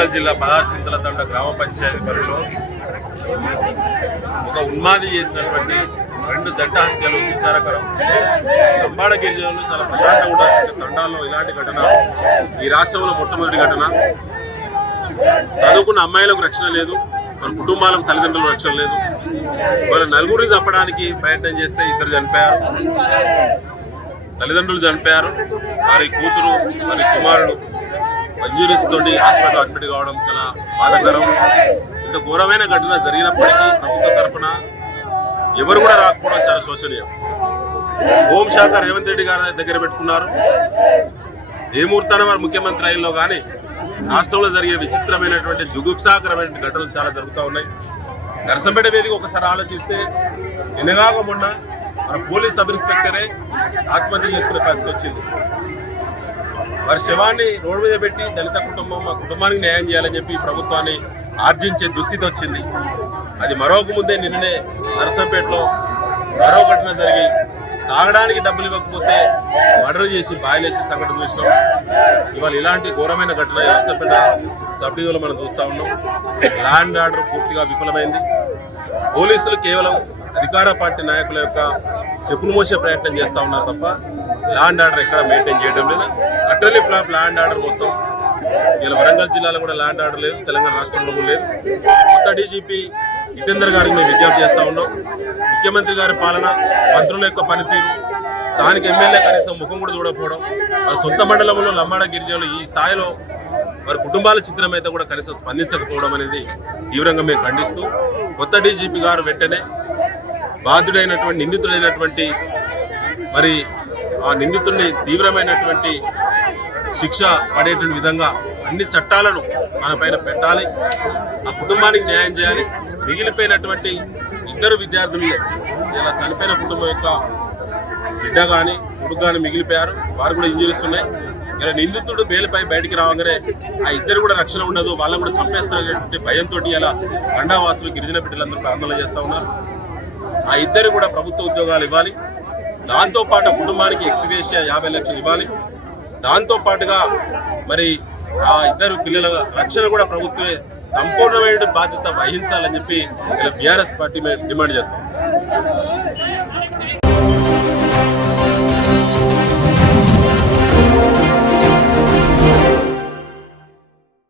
వరంగల్ జిల్లా పదార్చింతల తండ గ్రామ పంచాయతీ పరిధిలో ఒక ఉన్మాది చేసినటువంటి 2 జంట హత్యలు విచారకరం. లంబాడ గిరిజనులు చాలా ప్రశాంతంగా ఉండాల్సిన తండాల్లో ఇలాంటి ఘటన ఈ రాష్ట్రంలో మొట్టమొదటి ఘటన. చదువుకున్న అమ్మాయిలకు రక్షణ లేదు, వాళ్ళ కుటుంబాలకు తల్లిదండ్రులకు రక్షణ లేదు. వాళ్ళ నలుగురిని చంపడానికి ప్రయత్నం చేస్తే 2 చనిపోయారు, తల్లిదండ్రులు చనిపోయారు. వారి కూతురు వారి కుమారుడు ఇంజురీస్ తోటి హాస్పిటల్ అడ్మిట్ కావడం చాలా బాధాకరం. ఇంత ఘోరమైన ఘటన జరిగినప్పటికీ ప్రభుత్వ తరఫున ఎవరు కూడా రాకపోవడం చాలా శోచనీయం. హోంశాఖ రేవంత్ రెడ్డి గారి దగ్గర పెట్టుకున్నారు. ఏ ముహూర్తాన వారు ముఖ్యమంత్రి అయినలో కానీ రాష్ట్రంలో జరిగే విచిత్రమైనటువంటి జుగుప్సాకరమైన ఘటనలు చాలా జరుగుతూ ఉన్నాయి. నర్సంపేట వేదిక ఒకసారి ఆలోచిస్తే నిన్నగాక మొన్న మన పోలీస్ సబ్ ఇన్స్పెక్టరే ఆత్మహత్య చేసుకునే పరిస్థితి వచ్చింది. వారి శవాన్ని రోడ్డు మీద పెట్టి దళిత కుటుంబం మా కుటుంబానికి న్యాయం చేయాలని చెప్పి ప్రభుత్వాన్ని ఆర్జించే దుస్థితి వచ్చింది. అది మరొక ముందే నిన్ననే నర్సంపేటలో మరో ఘటన జరిగి తాగడానికి డబ్బులు ఇవ్వకపోతే మర్డర్ చేసి బాయిలేసి సంఘటన చూసినాం. ఇవాళ ఇలాంటి ఘోరమైన ఘటన నర్సంపేట సబ్ డివిజన్లో మనం చూస్తూ ఉన్నాం. లా అండ్ ఆర్డర్ పూర్తిగా విఫలమైంది. పోలీసులు కేవలం అధికార పార్టీ నాయకుల యొక్క చెప్పులు మోసే ప్రయత్నం చేస్తూ ఉన్నారు తప్ప లా అండ్ ఆర్డర్ ఎక్కడ మెయింటైన్ చేయడం లేదు. Utterly flop law and order మొత్తం. ఇలా వరంగల్ జిల్లాలో కూడా లా అండ్ ఆర్డర్ లేదు, తెలంగాణ రాష్ట్రంలో కూడా లేదు. కొత్త డీజీపీ జితేందర్ గారికి మేము విజ్ఞప్తి చేస్తూ ఉన్నాం. ముఖ్యమంత్రి గారి పాలన, మంత్రుల యొక్క పనితీరు, స్థానిక ఎమ్మెల్యే కనీసం ముఖం కూడా చూడకపోవడం, సొంత మండలంలో లంబాడ గిరిజనులు ఈ స్థాయిలో వారి కుటుంబాల చిత్రం అయితే కూడా కనీసం స్పందించకపోవడం అనేది తీవ్రంగా మేము ఖండిస్తూ కొత్త డీజీపీ గారు వెంటనే బాధ్యుడైనటువంటి నిందితుడైనటువంటి మరి ఆ నిందితుడిని తీవ్రమైనటువంటి శిక్ష పడేటువంటి విధంగా అన్ని చట్టాలను మన పైన పెట్టాలి. ఆ కుటుంబానికి న్యాయం చేయాలి. మిగిలిపోయినటువంటి 2 విద్యార్థులు ఇలా చనిపోయిన కుటుంబం యొక్క బిడ్డ కానీ కొడుకు కానీ మిగిలిపోయారు. వారు కూడా ఇంజరీస్ ఉన్నాయి. ఇలా నిందితుడు బెయిల్పై బయటికి రావగానే ఆ 2 కూడా రక్షణ ఉండదు, వాళ్ళని కూడా చంపేస్తున్నటువంటి భయంతో ఇలా గండావాసులు గిరిజన బిడ్డలందరూ ఆందోళన చేస్తూ ఉన్నారు. ఆ 2 కూడా ప్రభుత్వ ఉద్యోగాలు ఇవ్వాలి. దాంతోపాటు కుటుంబానికి ఎక్స్గ్రేషియా 50 లక్షలు ఇవ్వాలి. దాంతోపాటుగా మరి ఆ 2 పిల్లల రక్షణ కూడా ప్రభుత్వమే సంపూర్ణమైన బాధ్యత వహించాలని చెప్పి ఇలా బీఆర్ఎస్ పార్టీ డిమాండ్ చేస్తాం.